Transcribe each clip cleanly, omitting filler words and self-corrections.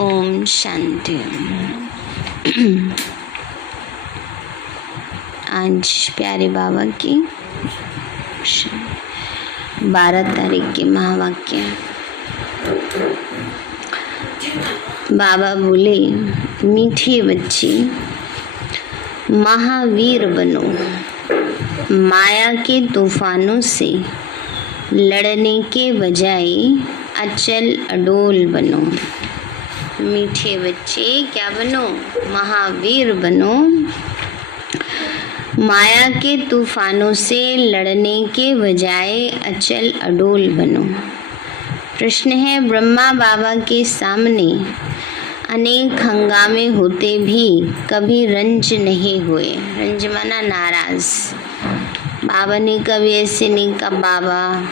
ओम शांति। आज प्यारे बाबा की 12 तारीख के महावाक्य। बाबा बोले, मीठी बच्ची महावीर बनो, माया के तूफानों से लड़ने के बजाय अचल अडोल बनो। मीठे बच्चे क्या बनो? महावीर बनो, माया के तूफानों से लड़ने के बजाय अचल अडोल बनो। प्रश्न है, ब्रह्मा बाबा के सामने अनेक हंगामे होते भी कभी रंज नहीं हुए। रंज माना नाराज। बाबा ने कभी ऐसे नहीं कहा, बाबा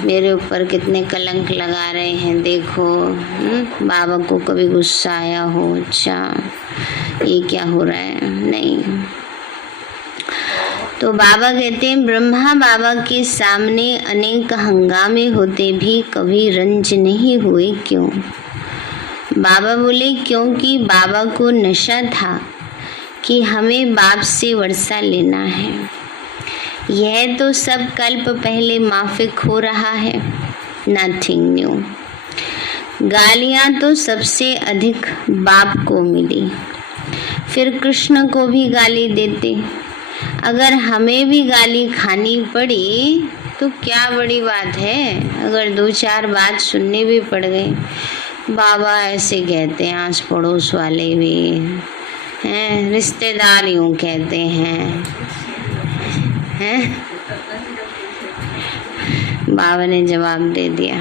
मेरे ऊपर कितने कलंक लगा रहे हैं, देखो। बाबा को कभी गुस्सा आया हो, अच्छा ये क्या हो रहा है? नहीं। तो बाबा कहते हैं, ब्रह्मा बाबा के सामने अनेक हंगामे होते भी कभी रंज नहीं हुए। क्यों? बाबा बोले, क्योंकि बाबा को नशा था कि हमें बाप से वर्षा लेना है। यह तो सब कल्प पहले माफिक हो रहा है, नथिंग न्यू। गालियां तो सबसे अधिक बाप को मिली, फिर कृष्ण को भी गाली देते। अगर हमें भी गाली खानी पड़ी तो क्या बड़ी बात है, अगर 2-4 बात सुननी भी पड़ गई। बाबा ऐसे कहते हैं, आस पड़ोस वाले भी हैं, रिश्तेदार यूं कहते हैं। बाबा ने जवाब दे दिया,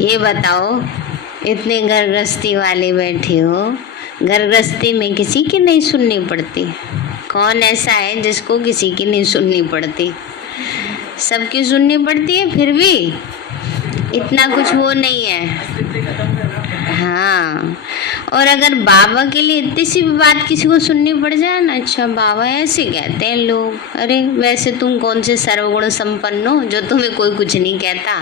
ये बताओ, इतने घर गृहस्थी वाले बैठे हो, घर गृहस्थी में किसी की नहीं सुननी पड़ती? कौन ऐसा है जिसको किसी की नहीं सुननी पड़ती? सबकी सुननी पड़ती है, फिर भी इतना कुछ वो नहीं है। हाँ, और अगर बाबा के लिए इतनी सी भी बात किसी को सुननी पड़ जाए ना, अच्छा बाबा ऐसे कहते हैं लोग, अरे वैसे तुम कौन से सर्वगुण संपन्न हो जो तुम्हें कोई कुछ नहीं कहता।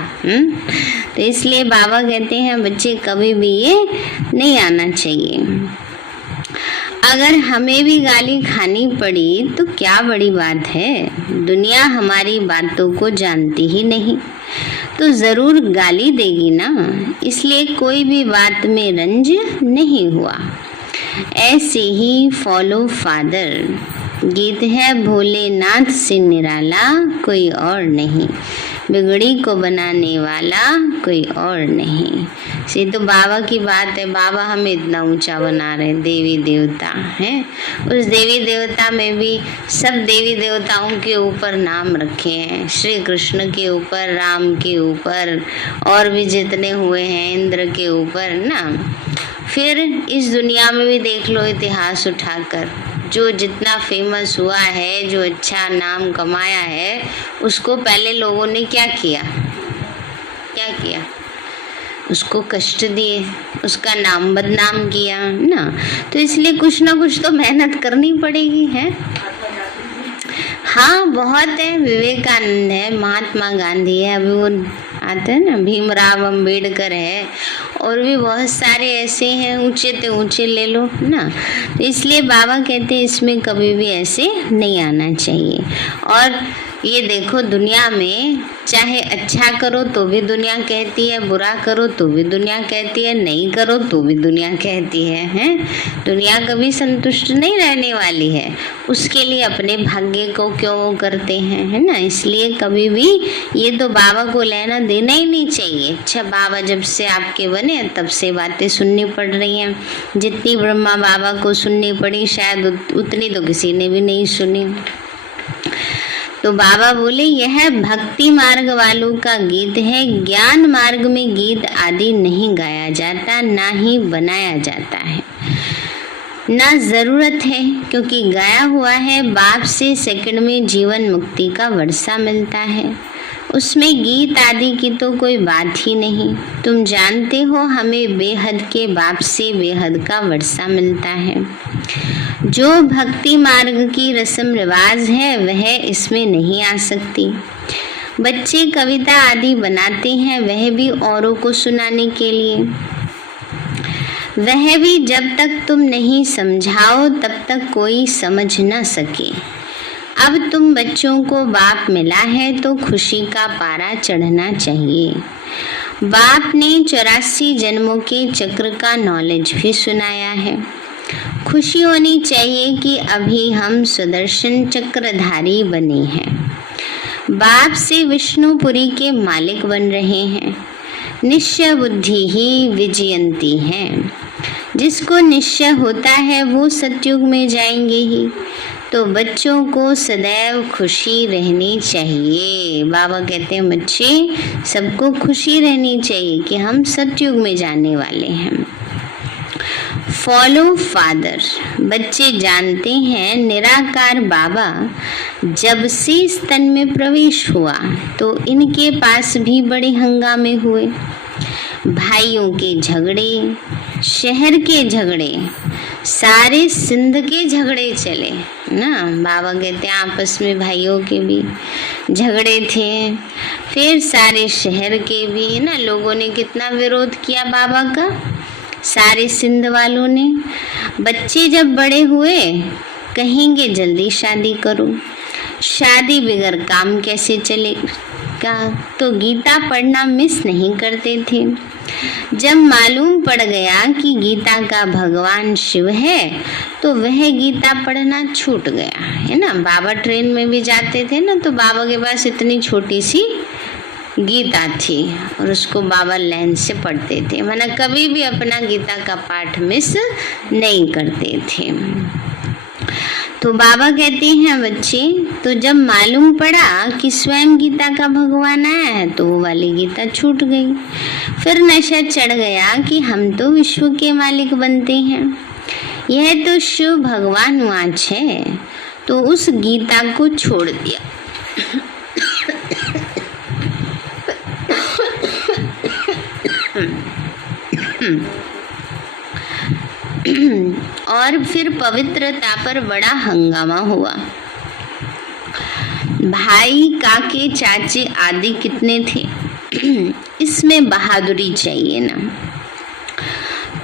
तो इसलिए बाबा कहते हैं, बच्चे कभी भी ये नहीं आना चाहिए। अगर हमें भी गाली खानी पड़ी तो क्या बड़ी बात है, दुनिया हमारी बातों को जानती ही नहीं तो जरूर गाली देगी ना, इसलिए कोई भी बात में रंज नहीं हुआ। ऐसे ही फॉलो फादर गीत है, भोलेनाथ से निराला कोई और नहीं, बिगड़ी को बनाने वाला कोई और नहीं। ये तो बाबा की बात है, बाबा हमें इतना ऊंचा बना रहे, देवी देवता हैं। उस देवी देवता में भी सब देवी देवताओं के ऊपर नाम रखे हैं, श्री कृष्ण के ऊपर, राम के ऊपर, और भी जितने हुए हैं इंद्र के ऊपर ना। फिर इस दुनिया में भी देख लो, इतिहास उठाकर जो जितना फेमस हुआ है, जो अच्छा नाम कमाया है, उसको पहले लोगों ने क्या किया? क्या किया? उसको कष्ट दिए, उसका नाम बदनाम किया ना। तो इसलिए कुछ ना कुछ तो मेहनत करनी पड़ेगी है। हाँ, बहुत है, विवेकानंद है, महात्मा गांधी है, अभी वो आते हैं ना, भीमराव अंबेडकर है, और भी बहुत सारे ऐसे हैं, ऊंचे ते ऊंचे ले लो ना। तो इसलिए बाबा कहते हैं, इसमें कभी भी ऐसे नहीं आना चाहिए। और ये देखो, दुनिया में चाहे अच्छा करो तो भी दुनिया कहती है, बुरा करो तो भी दुनिया कहती है, नहीं करो तो भी दुनिया कहती है, हैं? दुनिया कभी संतुष्ट नहीं रहने वाली है, उसके लिए अपने भाग्य को क्यों वो करते हैं, है ना। इसलिए कभी भी ये तो बाबा को लेना देना ही नहीं चाहिए। अच्छा, बाबा जब से आपके बने तब से बातें सुननी पड़ रही हैं, जितनी ब्रह्मा बाबा को सुननी पड़ी शायद उतनी तो किसी ने भी नहीं सुनी। तो बाबा बोले, यह भक्ति मार्ग वालों का गीत है, ज्ञान मार्ग में गीत आदि नहीं गाया जाता, ना ही बनाया जाता है, ना जरूरत है, क्योंकि गाया हुआ है बाप से सेकंड में जीवन मुक्ति का वर्षा मिलता है, उसमें गीत आदि की तो कोई बात ही नहीं। तुम जानते हो, हमें बेहद के बाप से बेहद का वर्षा मिलता है। जो भक्ति मार्ग की रस्म रिवाज है वह इसमें नहीं आ सकती। बच्चे कविता आदि बनाते हैं, वह भी औरों को सुनाने के लिए। वह भी जब तक तुम नहीं समझाओ तब तक कोई समझ न सके। अब तुम बच्चों को बाप मिला है तो खुशी का पारा चढ़ना चाहिए। बाप ने 84 जन्मों के चक्र का नॉलेज भी सुनाया है। खुशी होनी चाहिए कि अभी हम सुदर्शन चक्रधारी बने हैं। बाप से विष्णुपुरी के मालिक बन रहे हैं। निश्चय बुद्धि ही विजयंती है। जिसको निश्चय होता है वो सतयुग में जाएंगे ही। तो बच्चों को सदैव खुशी रहनी चाहिए। बाबा कहते हैं बच्चे सबको खुशी रहनी चाहिए कि हम सतयुग में जाने वाले हैं। Follow father. बच्चे जानते हैं निराकार बाबा जब से स्तन में प्रवेश हुआ तो इनके पास भी बड़े हंगामे हुए। भाइयों के झगड़े, शहर के झगड़े, सारे सिंध के झगड़े चले ना। बाबा कहते हैं आपस में भाइयों के भी झगड़े थे, फिर सारे शहर के भी ना। लोगों ने कितना विरोध किया बाबा का, सारे सिंध वालों ने। बच्चे जब बड़े हुए कहेंगे जल्दी शादी करो, शादी बगैर काम कैसे चलेगा। तो गीता पढ़ना मिस नहीं करते थे। जब मालूम पड़ गया कि गीता का भगवान शिव है तो वह गीता पढ़ना छूट गया है ना। बाबा ट्रेन में भी जाते थे ना तो बाबा के पास इतनी छोटी सी गीता थी और उसको बाबा लाइन से पढ़ते थे। माना कभी भी अपना गीता का पाठ मिस नहीं करते थे। तो बाबा कहते हैं बच्चे तो जब मालूम पड़ा कि स्वयं गीता का भगवान आया है तो वो वाली गीता छूट गई। फिर नशा चढ़ गया कि हम तो विश्व के मालिक बनते हैं, यह तो शिव भगवान वांच है। तो उस गीता को छोड़ दिया। और फिर पवित्रता पर बड़ा हंगामा हुआ। भाई, काके, चाचे आदि कितने थे। इसमें बहादुरी चाहिए ना।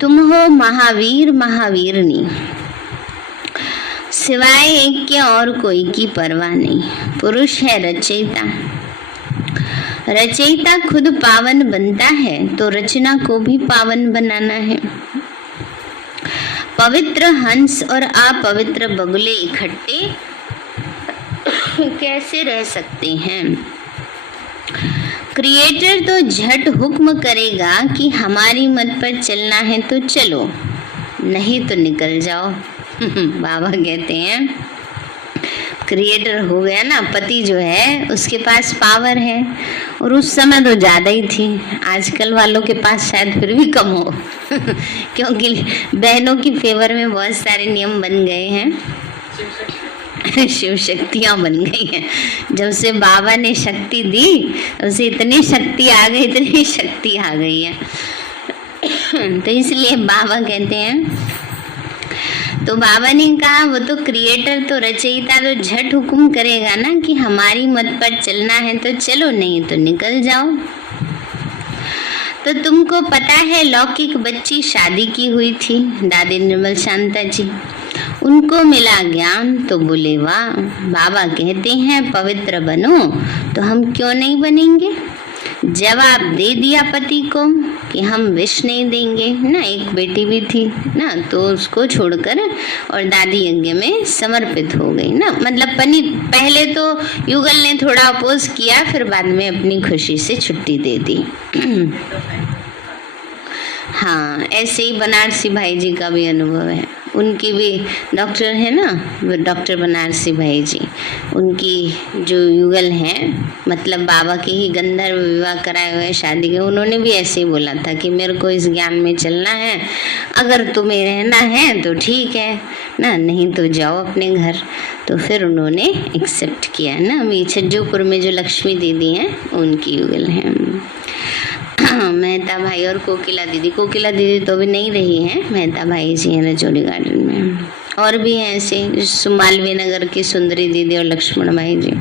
तुम हो महावीर महावीरनी, सिवाय एक के और कोई की परवाह नहीं। पुरुष है रचयिता, रचयिता खुद पावन बनता है तो रचना को भी पावन बनाना है। पवित्र हंस और अपवित्र बगुले इकट्ठे कैसे रह सकते हैं। क्रिएटर तो झट हुक्म करेगा कि हमारी मत पर चलना है तो चलो, नहीं तो निकल जाओ। बाबा कहते हैं क्रिएटर हो गया ना, पति जो है उसके पास पावर है। और उस समय तो ज़्यादा ही थी, आजकल वालों के पास शायद फिर भी कम हो। क्योंकि बहनों की फेवर में बहुत सारे नियम बन गए हैं, शिव शक्तियाँ बन गई हैं। जब से बाबा ने शक्ति दी उसे इतनी शक्ति आ गई, इतनी शक्ति आ गई है। तो इसलिए बाबा कहते हैं, तो बाबा ने कहा वो तो क्रिएटर तो रचयिता तो झट हुक्म करेगा ना कि हमारी मत पर चलना है तो चलो, नहीं तो निकल जाओ। तो तुमको पता है लौकिक बच्ची शादी की हुई थी, दादी निर्मल शांता जी। उनको मिला ज्ञान तो बोले वाह। बाबा कहते हैं पवित्र बनो, तो हम क्यों नहीं बनेंगे। जवाब दे दिया पति को कि हम विष नहीं देंगे ना। एक बेटी भी थी ना, तो उसको छोड़कर और दादी यज्ञ में समर्पित हो गई ना। मतलब पहले तो युगल ने थोड़ा अपोज किया, फिर बाद में अपनी खुशी से छुट्टी दे दी। हाँ, ऐसे ही बनारसी भाई जी का भी अनुभव है। उनकी भी डॉक्टर है ना, डॉक्टर बनारसी भाई जी, उनकी जो युगल हैं, मतलब बाबा के ही गंधर्व विवाह कराए हुए शादी के, उन्होंने भी ऐसे ही बोला था कि मेरे को इस ज्ञान में चलना है, अगर तुम्हें रहना है तो ठीक है ना, नहीं तो जाओ अपने घर। तो फिर उन्होंने एक्सेप्ट किया ना। अभी छज्जूपुर में जो लक्ष्मी दीदी हैं उनकी युगल हैं। मेहता भाई और कोकिला दीदी तो भी नहीं रही हैं, मेहता भाई जी हैं रजौरी गार्डन में। और भी हैं ऐसे, मालवीय नगर की सुंदरी दीदी और लक्ष्मण भाई जी।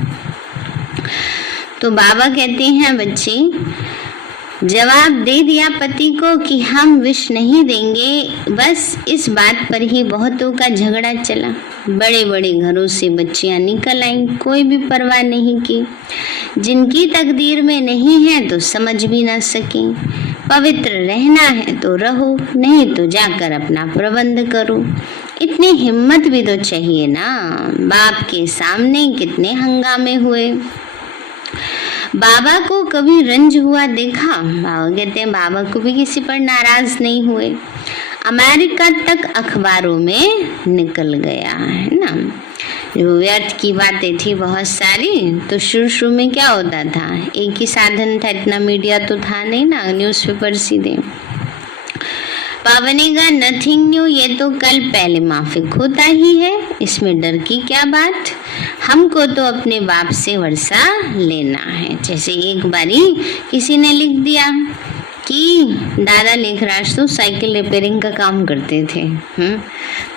तो बाबा कहते हैं बच्चे जवाब दे दिया पति को कि हम विष नहीं देंगे। बस इस बात पर ही बहुतों का झगड़ा चला। बड़े बड़े घरों से बच्चियां निकल आईं, कोई भी परवाह नहीं की। जिनकी तकदीर में नहीं है तो समझ भी ना सकें। पवित्र रहना है तो रहो, नहीं तो जाकर अपना प्रबंध करो। इतनी हिम्मत भी तो चाहिए ना। बाप के सामने कितने हंगामे हुए। बाबा को कभी रंज हुआ देखा? बाबा कहते हैं बाबा को भी किसी पर नाराज नहीं हुए। अमेरिका तक अखबारों में निकल गया है ना। जो व्यर्थ की बातें थी बहुत सारी, तो शुरू में क्या होता था, एक ही साधन था, इतना मीडिया तो था नहीं ना, न्यूज़पेपर सीधे। पावनेगा नथिंग न्यू, ये तो कल पहले माफिक होता ही है, इसमें डर की क्या बात। हमको तो अपने बाप से वर्षा लेना है। जैसे एक बारी किसी ने लिख दिया कि दादा लेखराज तो साइकिल रिपेयरिंग का काम करते थे।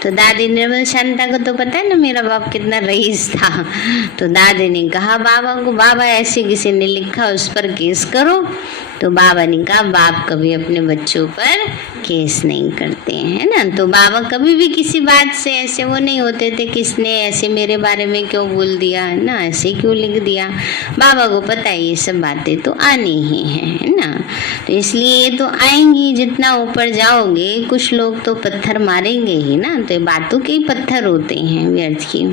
तो दादी निर्मल शांता को तो पता है ना मेरा बाप कितना रईस था। तो दादी ने कहा बाबा को, बाबा ऐसे किसी ने लिखा उस पर केस करो। तो बाबा ने कहा बाप कभी अपने बच्चों पर केस नहीं करते हैं ना। तो बाबा कभी भी किसी बात से ऐसे वो नहीं होते थे, किसने ऐसे मेरे बारे में क्यों बोल दिया है ना, ऐसे क्यों लिख दिया। बाबा को पता है ये सब बातें तो आनी ही है ना। तो इसलिए ये तो आएंगी, जितना ऊपर जाओगे कुछ लोग तो पत्थर मारेंगे ही ना। तो ये बातों के ही पत्थर होते हैं व्यर्थ की।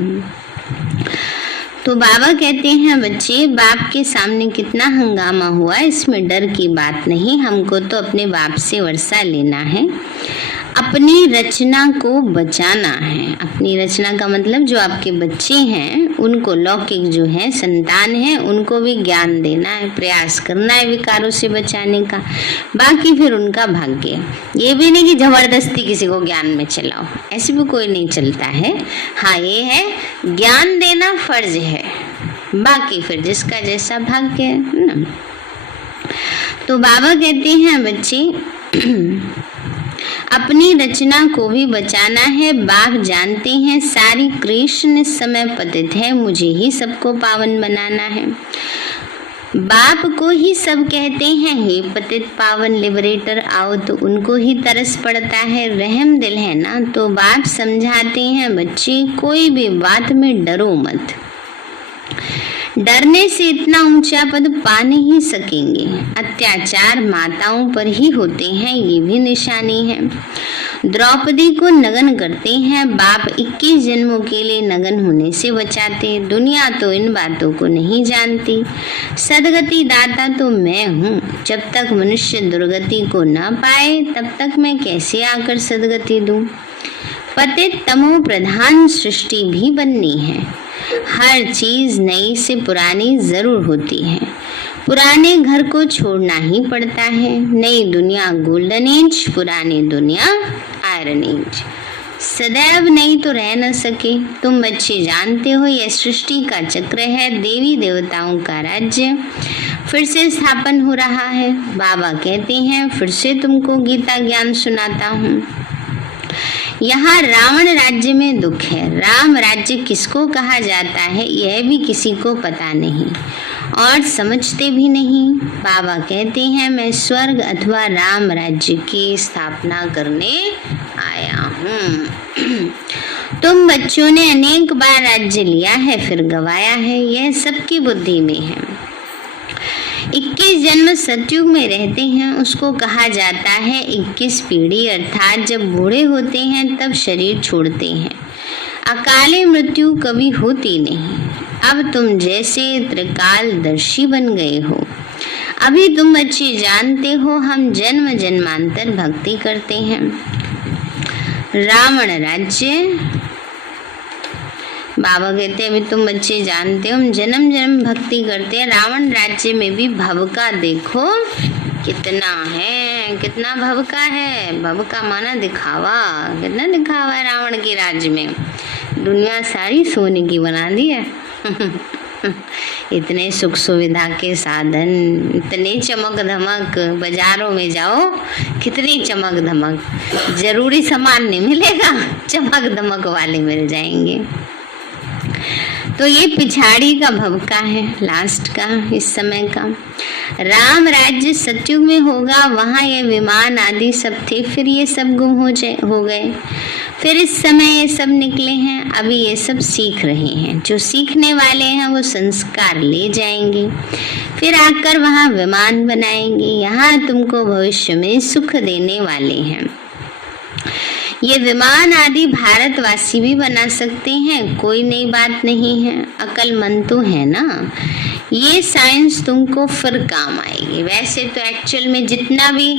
तो बाबा कहते हैं बच्चे, बाप के सामने कितना हंगामा हुआ, इसमें डर की बात नहीं। हमको तो अपने बाप से वर्षा लेना है, अपनी रचना को बचाना है। अपनी रचना का मतलब जो आपके बच्चे हैं उनको, लौकिक जो है संतान है, उनको भी ज्ञान देना है, प्रयास करना है विकारों से बचाने का। बाकी फिर उनका भाग्य। ये भी नहीं कि जबरदस्ती किसी को ज्ञान में चलाओ, ऐसे भी कोई नहीं चलता है। हाँ ये है ज्ञान देना फर्ज है, बाकी फिर जिसका जैसा भाग्य है ना। तो बाबा कहते हैं बच्चे अपनी रचना को भी बचाना है। बाप जानते हैं सारी कृष्ण समय पतित है, मुझे ही सबको पावन बनाना है। बाप को ही सब कहते हैं हे पतित पावन लिबरेटर, आओ तो उनको ही तरस पड़ता है। रहम दिल है ना। तो बाप समझाते हैं बच्चे कोई भी बात में डरो मत, डरने से इतना ऊंचा पद पा नहीं सकेंगे। अत्याचार माताओं पर ही होते हैं, ये भी निशानी है। द्रौपदी को नगन करते हैं बाप, 21 जन्मों के लिए नगन होने से बचाते। दुनिया तो इन बातों को नहीं जानती। सदगति दाता तो मैं हूँ, जब तक मनुष्य दुर्गति को न पाए तब तक मैं कैसे आकर सदगति दूं। पतित तमो प्रधान सृष्टि भी बननी है। हर चीज नई से पुरानी जरूर होती है, पुराने घर को छोड़ना ही पड़ता है। नई दुनिया गोल्डन एज, पुरानी दुनिया आयरन एज। सदैव नहीं तो रह न सके। तुम बच्चे जानते हो यह सृष्टि का चक्र है, देवी देवताओं का राज्य फिर से स्थापन हो रहा है। बाबा कहते हैं फिर से तुमको गीता ज्ञान सुनाता हूँ। यहाँ रावण राज्य में दुख है। राम राज्य किसको कहा जाता है यह भी किसी को पता नहीं और समझते भी नहीं। बाबा कहते हैं मैं स्वर्ग अथवा राम राज्य की स्थापना करने आया हूँ। तुम बच्चों ने अनेक बार राज्य लिया है फिर गवाया है, यह सबकी बुद्धि में है। 21 जन्म सतयुग में रहते हैं, उसको कहा जाता है 21 पीढ़ी, अर्थात जब बूढ़े होते हैं तब शरीर छोड़ते हैं। अकाले मृत्यु कभी होती नहीं। अब तुम जैसे त्रिकालदर्शी बन गए हो। अभी तुम बच्चे जानते हो हम जन्म जन्मांतर भक्ति करते हैं। रावण राज्य, बाबा कहते हैं अभी तुम बच्चे जानते हो हम जन्म जन्म भक्ति करते हैं। रावण राज्य में भी भव का देखो कितना है, कितना भव का है। भव का माना दिखावा, कितना दिखावा है रावण के राज्य में। दुनिया सारी सोने की बना दी है। इतने सुख सुविधा के साधन, इतने चमक धमक, बाजारों में जाओ कितनी चमक धमक। जरूरी सामान नहीं मिलेगा, चमक धमक वाले मिल जाएंगे। तो ये पिछाड़ी का भवका है, लास्ट का, इस समय का। राम राज्य सतयुग में होगा, वहां ये विमान आदि सब थे, फिर ये सब गुम हो गए, फिर इस समय ये सब निकले हैं, अभी ये सब सीख रहे हैं। जो सीखने वाले हैं वो संस्कार ले जाएंगे, फिर आकर वहां विमान बनाएंगे, यहाँ तुमको भविष्य में सुख देने वाले हैं। ये विमान आदि भारतवासी भी बना सकते हैं, कोई नई बात नहीं है, अक्लमंद तो है ना। ये साइंस तुमको फिर काम आएगी। वैसे तो एक्चुअल में जितना भी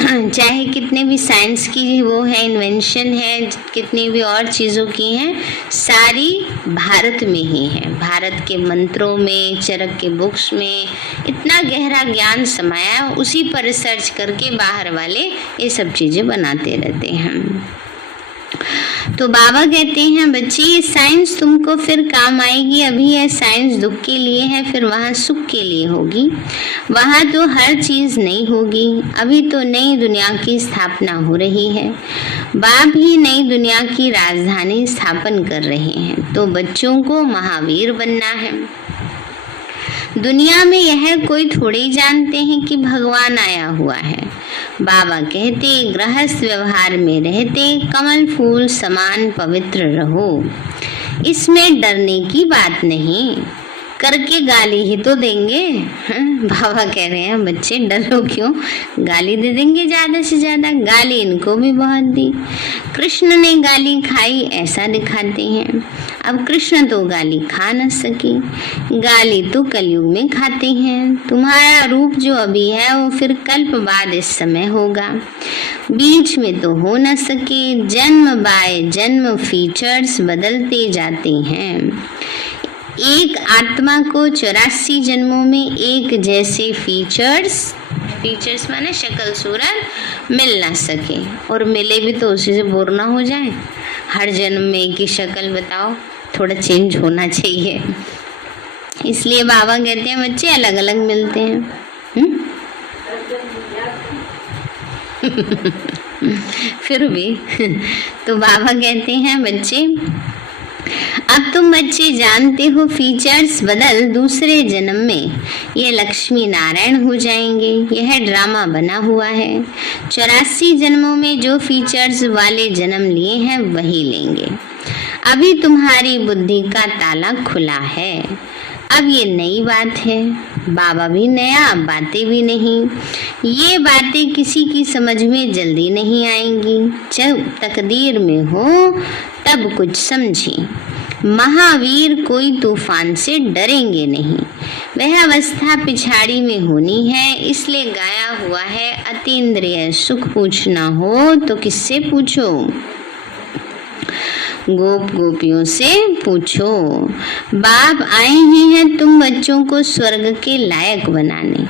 चाहे कितने भी साइंस की वो है, इन्वेंशन है, कितनी भी और चीज़ों की हैं, सारी भारत में ही है। भारत के मंत्रों में, चरक के बुक्स में इतना गहरा ज्ञान समाया है, उसी पर रिसर्च करके बाहर वाले ये सब चीज़ें बनाते रहते हैं। तो बाबा कहते हैं बच्चे ये साइंस तुमको फिर काम आएगी। अभी यह साइंस दुख के लिए है, फिर वहाँ सुख के लिए होगी। वहाँ तो हर चीज़ नई होगी। अभी तो नई दुनिया की स्थापना हो रही है, बाप ही नई दुनिया की राजधानी स्थापन कर रहे हैं। तो बच्चों को महावीर बनना है। दुनिया में यह कोई थोड़े ही जानते हैं कि भगवान आया हुआ है। बाबा कहते गृहस्थ व्यवहार में रहते कमल फूल समान पवित्र रहो, इसमें डरने की बात नहीं। करके गाली ही तो देंगे। बाबा कह रहे हैं बच्चे डरो क्यों, गाली दे देंगे ज्यादा से ज्यादा। गाली इनको भी बहुत दी, कृष्ण ने गाली खाई ऐसा दिखाते हैं। अब कृष्ण तो गाली खा न सके, गाली तो कलयुग में खाते हैं। तुम्हारा रूप जो अभी है वो फिर कल्प बाद इस समय होगा, बीच में तो हो न सके। जन्म बाय जन्म फीचर्स बदलते जाते हैं। एक आत्मा को 84 जन्मों में एक जैसे फीचर्स माने शक्ल सूरत मिल ना सके, और मिले भी तो उसी से बोर ना हो जाए। हर जन्म में एक ही शक्ल, बताओ, थोड़ा चेंज होना चाहिए। इसलिए बाबा कहते हैं बच्चे अलग अलग मिलते हैं। फिर भी तो बाबा कहते हैं बच्चे अब तुम बच्चे जानते हो फीचर्स बदल दूसरे जन्म में ये लक्ष्मी नारायण हो जाएंगे। यह ड्रामा बना हुआ है। 84 जन्मों में जो फीचर्स वाले जन्म लिए हैं वही लेंगे। अभी तुम्हारी बुद्धि का ताला खुला है। अब ये नई बात है। बाबा भी नया, बातें भी नहीं। ये बातें किसी की समझ में जल्दी नहीं आएंगी। जब तकदीर में हो तब कुछ समझी। महावीर कोई तूफान से डरेंगे नहीं। वह अवस्था पिछाड़ी में होनी है, इसलिए गाया हुआ है अतीन्द्रिय सुख पूछना हो तो किससे पूछो? गोप गोपियों से पूछो। बाप आए ही हैं तुम बच्चों को स्वर्ग के लायक बनाने।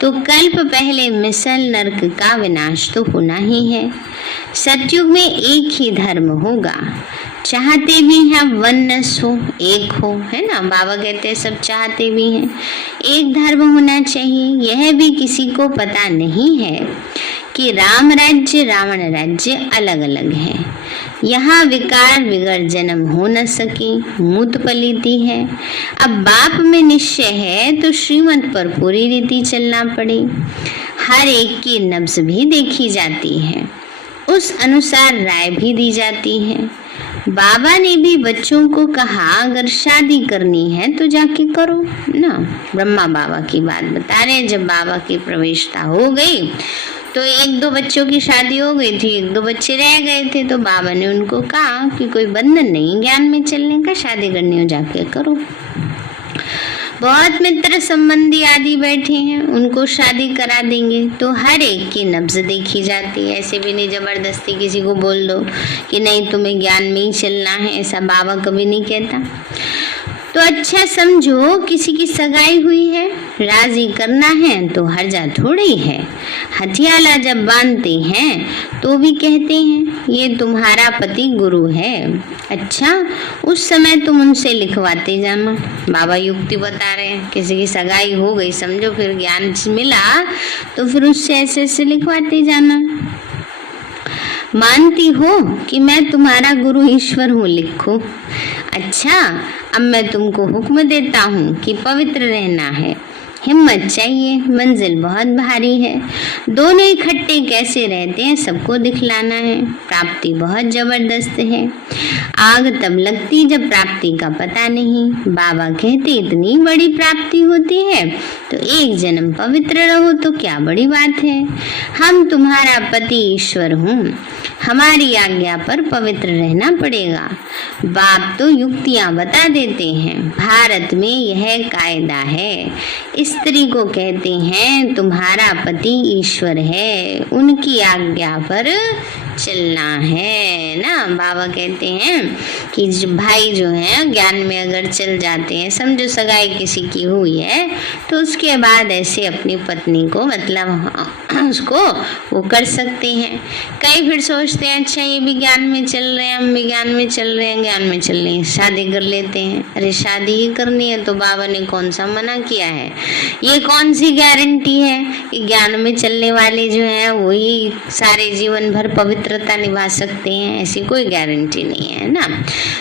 तो कल्प पहले मिसल नरक का विनाश तो होना ही है। सतयुग में एक ही धर्म होगा। चाहते भी हैं वननेस हो, एक हो, है ना। बाबा कहते हैं सब चाहते भी हैं एक धर्म होना चाहिए। यह भी किसी को पता नहीं है कि राम राज्य रावण राज्य अलग अलग है। यहाँ विकार बिगड़ जन्म हो न सके, मूत पलीती है। अब बाप में निश्चय है तो श्रीमत पर पूरी रीति चलना पड़े। हर एक की नब्ज भी देखी जाती है, उस अनुसार राय भी दी जाती है। बाबा ने भी बच्चों को कहा अगर शादी करनी है तो जाके करो ना। ब्रह्मा बाबा की बात बता रहे हैं। जब बाबा की प्रवेशता हो गई तो एक दो बच्चों की शादी हो गई थी, एक दो बच्चे रह गए थे। तो बाबा ने उनको कहा कि कोई बंधन नहीं ज्ञान में चलने का, शादी करनी हो जाके करो। बहुत मित्र संबंधी आदि बैठे हैं, उनको शादी करा देंगे। तो हर एक की नब्ज देखी जाती है। ऐसे भी नहीं जबरदस्ती किसी को बोल दो कि नहीं तुम्हें ज्ञान में ही चलना है, ऐसा बाबा कभी नहीं कहता। तो अच्छा समझो किसी की सगाई हुई है, राजी करना है तो हर्जा थोड़ी है। हथियाला जब बांधते हैं तो भी कहते हैं ये तुम्हारा पति गुरु है। अच्छा उस समय तुम उनसे लिखवाते जाना। बाबा युक्ति बता रहे हैं, किसी की सगाई हो गई समझो, फिर ज्ञान मिला तो फिर उससे ऐसे ऐसे लिखवाते जाना। मानती हो कि मैं तुम्हारा गुरु ईश्वर हूँ, लिखो। अच्छा अब मैं तुमको हुक्म देता हूँ कि पवित्र रहना है। हिम्मत चाहिए, मंजिल बहुत भारी है। दोनों इकट्ठे कैसे रहते हैं सबको दिखलाना है। प्राप्ति बहुत जबरदस्त है। आग तब लगती जब प्राप्ति का पता नहीं। बाबा कहते इतनी बड़ी प्राप्ति होती है तो एक जन्म पवित्र रहो तो क्या बड़ी बात है। हम तुम्हारा पति ईश्वर हूँ, हमारी आज्ञा पर पवित्र रहना पड़ेगा। बाप तो युक्तियां बता देते हैं। भारत में यह कायदा है, स्त्री को कहते हैं तुम्हारा पति ईश्वर है, उनकी आज्ञा पर चलना है ना। बाबा कहते हैं कि भाई जो है ज्ञान में अगर चल जाते हैं, समझो सगाई किसी की हुई है तो उसके बाद ऐसे अपनी पत्नी को मतलब उसको वो कर सकते हैं। कई फिर सोचते हैं अच्छा ये भी ज्ञान में चल रहे हैं, हम भी ज्ञान में चल रहे हैं, ज्ञान में चल रहे हैं, शादी कर लेते हैं। अरे शादी ही करनी है तो बाबा ने कौन सा मना किया है। ये कौन सी गारंटी है कि ज्ञान में चलने वाले जो है वही सारे जीवन भर पवित्रता निभा सकते हैं, ऐसी कोई गारंटी नहीं है ना।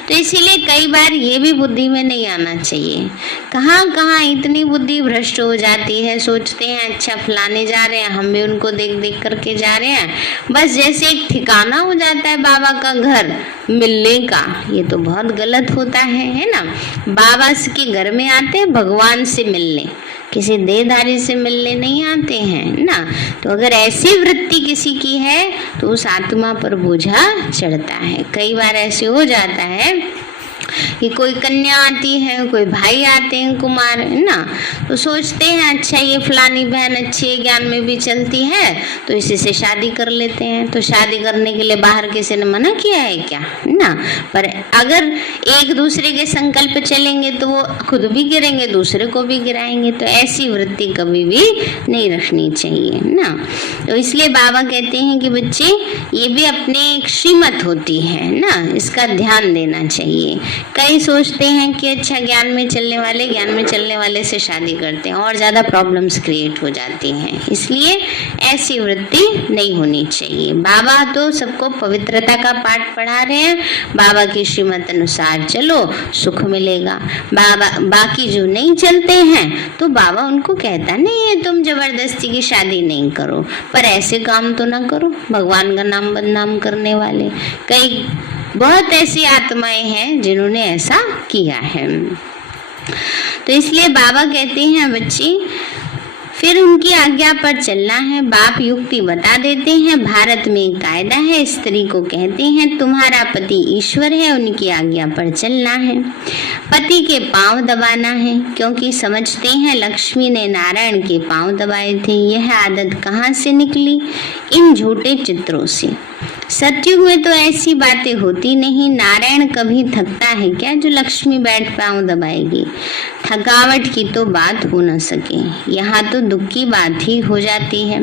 तो इसीलिए कई बार ये भी बुद्धि में नहीं आना चाहिए। कहाँ कहाँ इतनी बुद्धि भ्रष्ट हो जाती है, सोचते हैं अच्छा फलाने जा रहे हैं हम भी उनको देख देख करके जा रहे हैं, बस जैसे एक ठिकाना हो जाता है बाबा का घर मिलने का। ये तो बहुत गलत होता है ना। बाबा के घर में आते हैं भगवान से मिलने, किसी देहधारी से मिलने नहीं आते हैं ना। तो अगर ऐसी वृत्ति किसी की है तो उस आत्मा पर बोझा चढ़ता है। कई बार ऐसे हो जाता है कि कोई कन्या आती है, कोई भाई आते हैं कुमार है ना, तो सोचते हैं अच्छा ये फलानी बहन अच्छी है, ज्ञान में भी चलती है तो इसी से शादी कर लेते हैं। तो शादी करने के लिए बाहर किसी ने मना किया है क्या ना। पर अगर एक दूसरे के संकल्प चलेंगे तो वो खुद भी गिरेंगे, दूसरे को भी गिराएंगे। तो ऐसी वृत्ति कभी भी नहीं रखनी चाहिए ना। तो इसलिए बाबा कहते हैं कि बच्चे ये भी अपने एक श्रीमत होती है ना, इसका ध्यान देना चाहिए। कई सोचते हैं कि अच्छा ज्ञान में चलने वाले से शादी करते हैं और ज़्यादा प्रॉब्लम्स क्रिएट हो जाती हैं। इसलिए ऐसी वृत्ति नहीं होनी चाहिए। बाबा तो सबको पवित्रता का पाठ पढ़ा रहे हैं। बाबा की श्रीमत अनुसार चलो सुख मिलेगा। बाकी जो नहीं चलते हैं तो बाबा उनको कहता नहीं है तुम जबरदस्ती की शादी नहीं करो, पर ऐसे काम तो ना करो भगवान का नाम बदनाम करने वाले। कई बहुत ऐसी आत्माएं हैं जिन्होंने ऐसा किया है। तो इसलिए बाबा कहते हैं बच्चे फिर उनकी आज्ञा पर चलना है। बाप युक्ति बता देते हैं। भारत में एक कायदा है, स्त्री को कहते हैं तुम्हारा पति ईश्वर है, उनकी आज्ञा पर चलना है। पति के पांव दबाना है क्योंकि समझते हैं लक्ष्मी ने नारायण के पांव दबाए थे। यह आदत कहाँ से निकली? इन झूठे चित्रों से। सत्युग में तो ऐसी बातें होती नहीं। नारायण कभी थकता है क्या जो लक्ष्मी बैठ पांव दबाएगी? थकावट की तो बात हो न सके। यहाँ तो दुख की बात ही हो जाती है।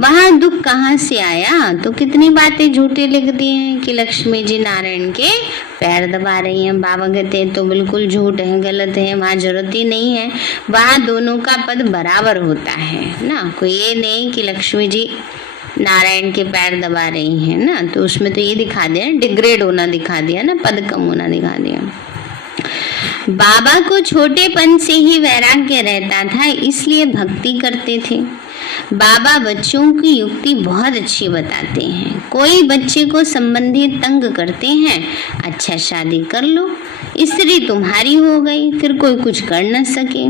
वहाँ दुख कहाँ से आया? तो कितनी बातें झूठी लिख दी हैं कि लक्ष्मी जी नारायण के पैर दबा रही हैं। बाबा कहते हैं तो बिल्कुल झूठ है, गलत है, वहाँ जरूरत ही नहीं है। वहाँ दोनों का पद बराबर होता है ना। कोई ये नहीं कि लक्ष्मी जी नारायण के पैर दबा रही हैं ना, तो उसमें तो ये दिखा दिया, डिग्रेड होना दिखा दिया ना, पद कम होना दिखा दिया। बाबा को छोटेपन से ही वैराग्य रहता था, इसलिए भक्ति करते थे। बाबा बच्चों की युक्ति बहुत अच्छी बताते हैं। कोई बच्चे को संबंधी तंग करते हैं, अच्छा शादी कर लो, स्त्री तुम्हारी हो गई, फिर कोई कुछ कर न सके।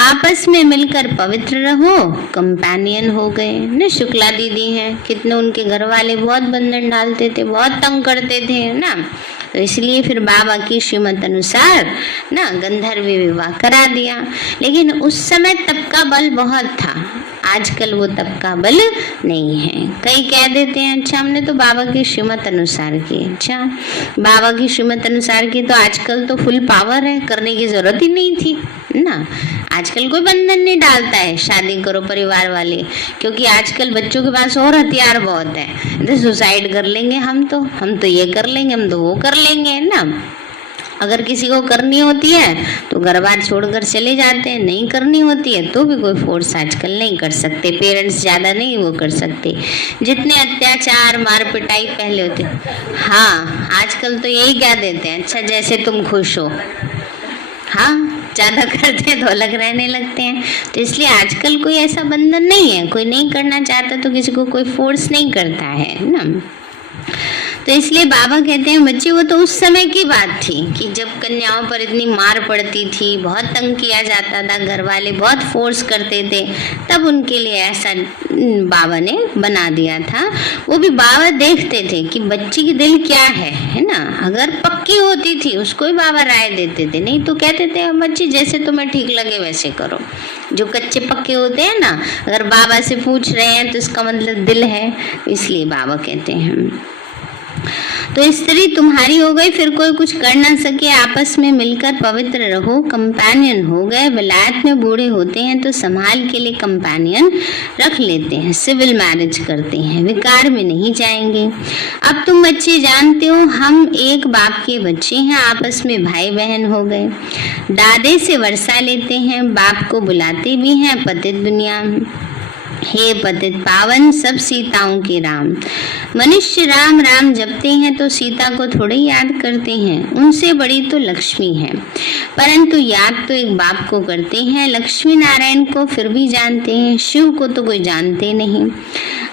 आपस में मिलकर पवित्र रहो, कंपेनियन हो गए न। शुक्ला दीदी हैं, कितने उनके घर वाले बहुत बंधन डालते थे, बहुत तंग करते थे ना। तो इसलिए फिर बाबा की श्रीमत अनुसार ना गंधर्व विवाह करा दिया। लेकिन उस समय तप का बल बहुत था, आजकल वो तप का बल नहीं है। कई कह देते हैं अच्छा हमने तो बाबा की श्रीमत अनुसार की। अच्छा बाबा की श्रीमत अनुसार की तो आजकल तो फुल पावर है, करने की जरूरत ही नहीं थी ना। आजकल कोई बंधन नहीं डालता है शादी करो परिवार वाले, क्योंकि आजकल बच्चों के पास और हथियार बहुत है। तो सुसाइड कर लेंगे, हम तो ये कर लेंगे, हम तो वो कर लेंगे ना। अगर किसी को करनी होती है तो घर बार छोड़कर चले जाते हैं, नहीं करनी होती है तो भी कोई फोर्स आजकल नहीं कर सकते। पेरेंट्स ज्यादा नहीं वो कर सकते जितने अत्याचार मार पिटाई पहले होते। हाँ आजकल तो यही कह देते हैं अच्छा जैसे तुम खुश हो हाँ, ज्यादा करते हैं तो अलग रहने लगते हैं। तो इसलिए आजकल कोई ऐसा बंधन नहीं है, कोई नहीं करना चाहता तो किसी को कोई फोर्स नहीं करता है ना। तो इसलिए बाबा कहते हैं बच्चे वो तो उस समय की बात थी कि जब कन्याओं पर इतनी मार पड़ती थी, बहुत तंग किया जाता था, घर वाले बहुत फोर्स करते थे, तब उनके लिए ऐसा बाबा ने बना दिया था। वो भी बाबा देखते थे कि बच्ची की दिल क्या है ना। अगर पक्की होती थी उसको ही बाबा राय देते थे, नहीं तो कहते थे बच्ची जैसे तुम्हें ठीक लगे वैसे करो। जो कच्चे पक्के होते हैं ना, अगर बाबा से पूछ रहे हैं तो इसका मतलब दिल है, इसलिए बाबा कहते हैं। तो स्त्री तुम्हारी हो गई, फिर कोई कुछ कर ना सके, आपस में मिलकर पवित्र रहो, कंपेनियन हो गए। विलायत में बूढ़े होते हैं तो संभाल के लिए कंपेनियन रख लेते हैं, सिविल मैरिज करते हैं, विकार में नहीं जाएंगे। अब तुम बच्चे जानते हो हम एक बाप के बच्चे हैं, आपस में भाई बहन हो गए। दादे से वर्षा लेते हैं, बाप को बुलाते भी हैं पतित दुनिया। हे पतित पावन सब सीताओं के राम। मनुष्य राम राम जपते हैं तो सीता को थोड़े याद करते हैं, उनसे बड़ी तो लक्ष्मी है, परंतु याद तो एक बाप को करते हैं। लक्ष्मी नारायण को फिर भी जानते हैं, शिव को तो कोई जानते नहीं।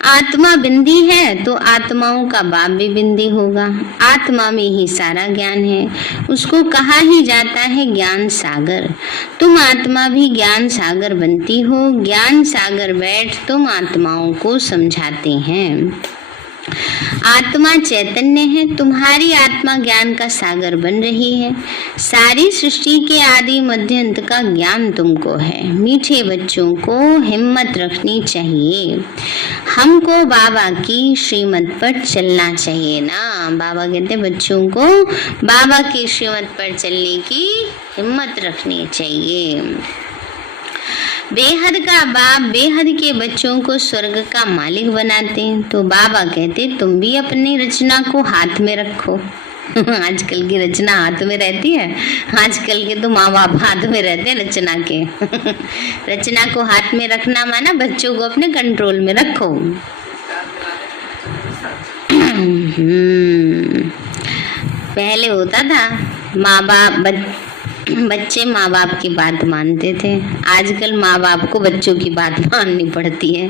आत्मा बिंदी है तो आत्माओं का बाप भी बिंदी होगा। आत्मा में ही सारा ज्ञान है, उसको कहा ही जाता है ज्ञान सागर। तुम आत्मा भी ज्ञान सागर बनती हो, ज्ञान सागर बैठ तुम आत्माओं को समझाते हैं। आत्मा चैतन्य है, तुम्हारी आत्मा ज्ञान का सागर बन रही है। सारी सृष्टि के आदि मध्य अंत का ज्ञान तुमको है। मीठे बच्चों को हिम्मत रखनी चाहिए, हमको बाबा की श्रीमत पर चलना चाहिए ना। बाबा कहते बच्चों को बाबा की श्रीमत पर चलने की हिम्मत रखनी चाहिए। बेहद का बाप बेहद के बच्चों को स्वर्ग का मालिक बनाते हैं, तो बाबा कहते तुम भी अपनी रचना को हाथ में रखो। आजकल की रचना हाथ में रहती है, आजकल के तो माँ बाप हाथ में रहते हैं रचना के। रचना को हाथ में रखना माना बच्चों को अपने कंट्रोल में रखो। पहले होता था बच्चे माँ बाप की बात मानते थे, आजकल माँ बाप को बच्चों की बात माननी पड़ती है।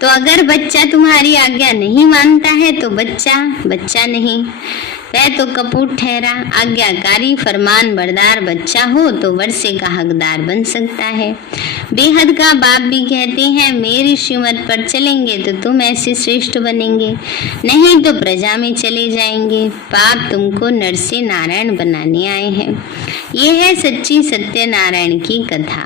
तो अगर बच्चा तुम्हारी आज्ञा नहीं मानता है तो बच्चा नहीं, वह तो कपूत ठहरा। आज्ञाकारी फरमान बरदार बच्चा हो तो वर्षे का हकदार बन सकता है। बेहद का बाप भी कहते हैं मेरी श्रीमत पर चलेंगे तो तुम ऐसे श्रेष्ठ बनेंगे, नहीं तो प्रजा में चले जाएंगे। बाप तुमको नर से नारायण बनाने आए हैं। ये है सच्ची सत्य नारायण की कथा।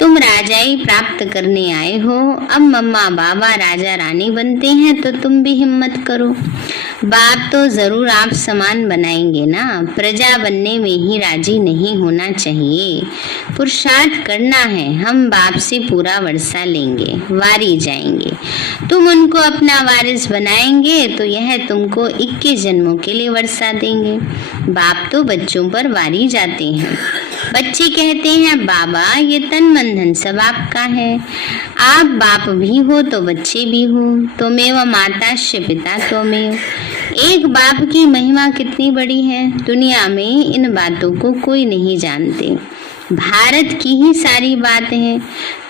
तुम राजाई प्राप्त करने आए हो, अब मम्मा बाबा राजा रानी बनते हैं तो तुम भी हिम्मत करो। बाप तो जरूर आप समान बनाएंगे ना, प्रजा बनने में ही राजी नहीं होना चाहिए। पुरुषार्थ करना है, हम बाप से पूरा वर्षा लेंगे, वारी जाएंगे। तुम उनको अपना वारिस बनाएंगे तो यह तुमको 21 जन्मों के लिए वर्षा देंगे। बाप तो बच्चों पर वारी जाते हैं। बच्चे कहते हैं बाबा ये तन मन धन सब आपका है, आप बाप भी हो तो बच्चे भी हो, त्वमेव माता श्री पिता त्वमेव। एक बाप की महिमा कितनी बड़ी है, दुनिया में इन बातों को कोई नहीं जानते। भारत की ही सारी बात है,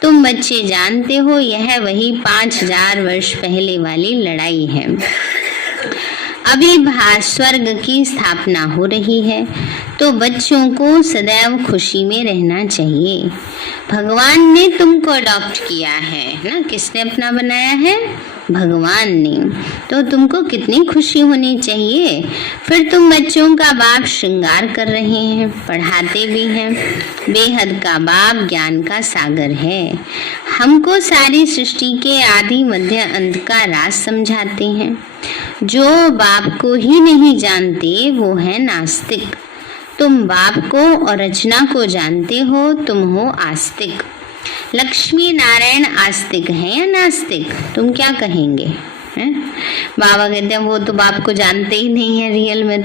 तुम बच्चे जानते हो यह वही 5000 वर्ष पहले वाली लड़ाई है। अभी स्वर्ग की स्थापना हो रही है तो बच्चों को सदैव खुशी में रहना चाहिए। भगवान ने तुमको अडॉप्ट किया है ना, किसने अपना बनाया है? भगवान ने। तो तुमको कितनी खुशी होनी चाहिए। फिर तुम बच्चों का बाप श्रृंगार कर रहे हैं, पढ़ाते भी हैं। बेहद का बाप ज्ञान का सागर है, हमको सारी सृष्टि के आदि मध्य अंत का राज समझाते हैं। जो बाप को ही नहीं जानते वो है नास्तिक। तुम बाप को और रचना को जानते हो, तुम हो आस्तिक। लक्ष्मी नारायण आस्तिक है या नास्तिक, तुम क्या कहेंगे? हैं? बाबा कहते हैं वो तो बाप को जानते ही नहीं है रियल में।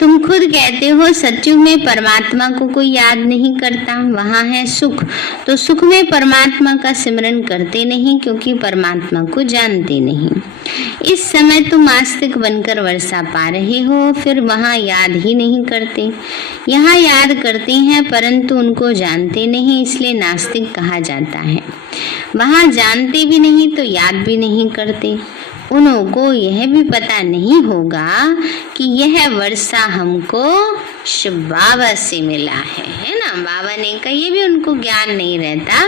तुम खुद कहते हो सत्युग में परमात्मा को कोई याद नहीं करता, वहां है सुख, तो सुख में परमात्मा का सिमरन करते नहीं क्योंकि परमात्मा को जानते नहीं। इस समय तुम आस्तिक बनकर वर्षा पा रहे हो, फिर वहां याद ही नहीं करते। यहाँ याद करते हैं परंतु उनको जानते नहीं, इसलिए नास्तिक कहा जाता है। वहां जानते भी नहीं तो याद भी नहीं करते। उनको यह भी पता नहीं होगा कि यह वर्षा हमको शिव बाबा से मिला है ना। बाबा ने कहा, ये भी उनको ज्ञान नहीं रहता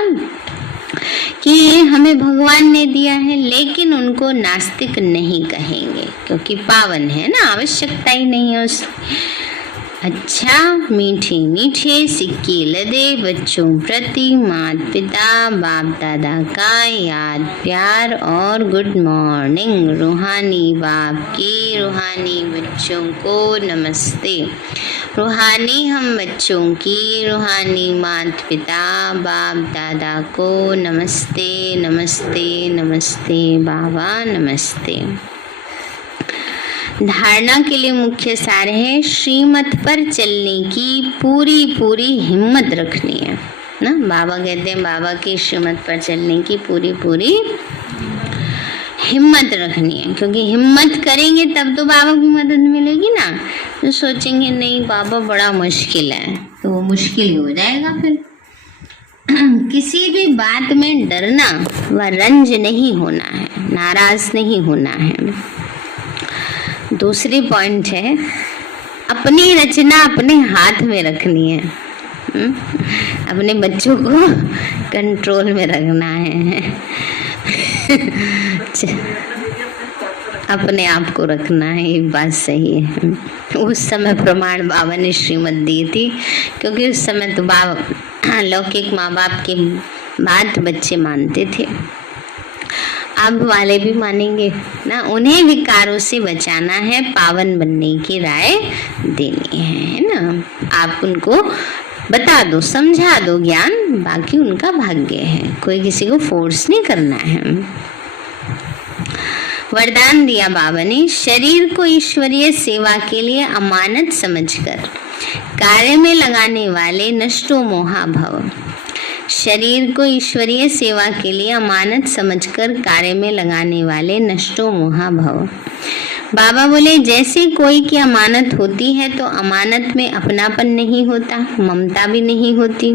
कि ये हमें भगवान ने दिया है, लेकिन उनको नास्तिक नहीं कहेंगे क्योंकि पावन है ना, आवश्यकता ही नहीं है उसकी। अच्छा, मीठे मीठे सिक्के लदे बच्चों प्रति माता पिता बाप दादा का याद प्यार और गुड मॉर्निंग। रूहानी बाप के रूहानी बच्चों को नमस्ते। रूहानी हम बच्चों की रूहानी माता पिता बाप दादा को नमस्ते नमस्ते नमस्ते बाबा नमस्ते। धारणा के लिए मुख्य सार है, श्रीमत पर चलने की पूरी पूरी हिम्मत रखनी है ना। बाबा कहते हैं बाबा की श्रीमत पर चलने की पूरी पूरी हिम्मत रखनी है, क्योंकि हिम्मत करेंगे तब तो बाबा की मदद मिलेगी ना। तो सोचेंगे नहीं बाबा बड़ा मुश्किल है, तो वो मुश्किल ही हो जाएगा फिर। किसी भी बात में डरना व रंज नहीं होना है, नाराज नहीं होना है। दूसरी पॉइंट है, अपनी रचना अपने हाथ में रखनी है। अपने बच्चों को कंट्रोल में रखना है। अपने आप को रखना है, ये बात सही है। उस समय प्रमाण बाबा ने श्रीमत दी थी, क्योंकि उस समय तो बाबा लौकिक माँ बाप के बात बच्चे मानते थे, अब वाले भी मानेंगे ना। उन्हें विकारों से बचाना है, पावन बनने की राय देनी है ना। आप उनको बता दो, समझा दो ज्ञान, बाकी उनका भाग्य है, कोई किसी को फोर्स नहीं करना है। वरदान दिया बाबा ने, शरीर को ईश्वरीय सेवा के लिए अमानत समझकर कार्य में लगाने वाले नष्टो मोहा भव। शरीर को ईश्वरीय सेवा के लिए अमानत समझकर कार्य में लगाने वाले नष्टो मोहा भव। बाबा बोले, जैसे कोई की अमानत होती है तो अमानत में अपनापन नहीं होता, ममता भी नहीं होती,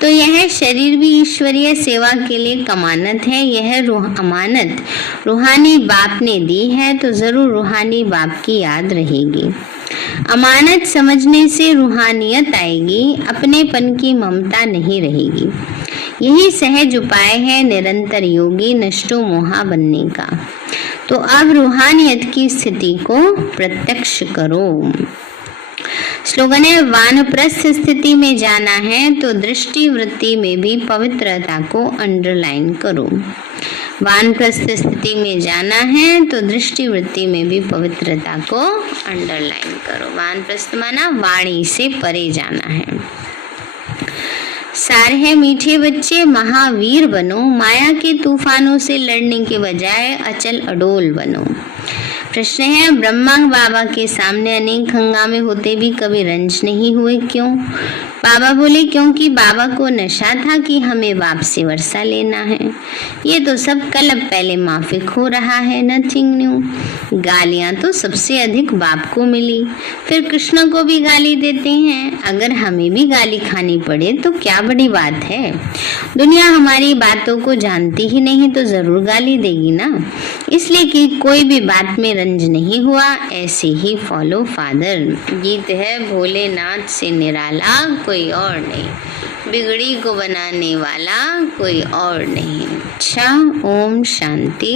तो यह शरीर भी ईश्वरीय सेवा के लिए अमानत है। यह अमानत रूहानी बाप ने दी है तो जरूर रूहानी बाप की याद रहेगी। अमानत समझने से रूहानियत आएगी, अपनेपन की ममता नहीं रहेगी। यही सहज उपाय है निरंतर योगी नष्टो मोहा बनने का। तो अब रूहानियत की स्थिति को प्रत्यक्ष करो। स्लोगन है, वानप्रस्थ स्थिति में जाना है तो दृष्टि वृत्ति में भी पवित्रता को अंडरलाइन करो। वानप्रस्थ स्थिति में जाना है तो दृष्टि वृत्ति में भी पवित्रता को अंडरलाइन करो। वानप्रस्थ माना वाणी से परे जाना है। सार है, मीठे बच्चे महावीर बनो, माया के तूफानों से लड़ने के बजाय अचल अडोल बनो। प्रश्न है, ब्रह्मा बाबा के सामने अनेक हंगामे होते भी कभी रंज नहीं हुए, क्यों? बाबा बोले, क्योंकि बाबा को नशा था कि हमें बाप से वर्षा लेना है। ये तो सब कल पहले माफिक हो रहा है, नथिंग न्यू। गालियां तो सबसे अधिक बाप को मिली, फिर कृष्ण को भी गाली देते हैं। अगर हमें भी गाली खानी पड़े तो क्या बड़ी बात है। दुनिया हमारी बातों को जानती ही नहीं तो जरूर गाली देगी ना। इसलिए कि कोई भी बात में रंज नहीं हुआ, ऐसे ही फॉलो फादर। गीत है, भोलेनाथ से निराला कोई और नहीं, बिगड़ी को बनाने वाला कोई और नहीं। अच्छा, ओम शांति।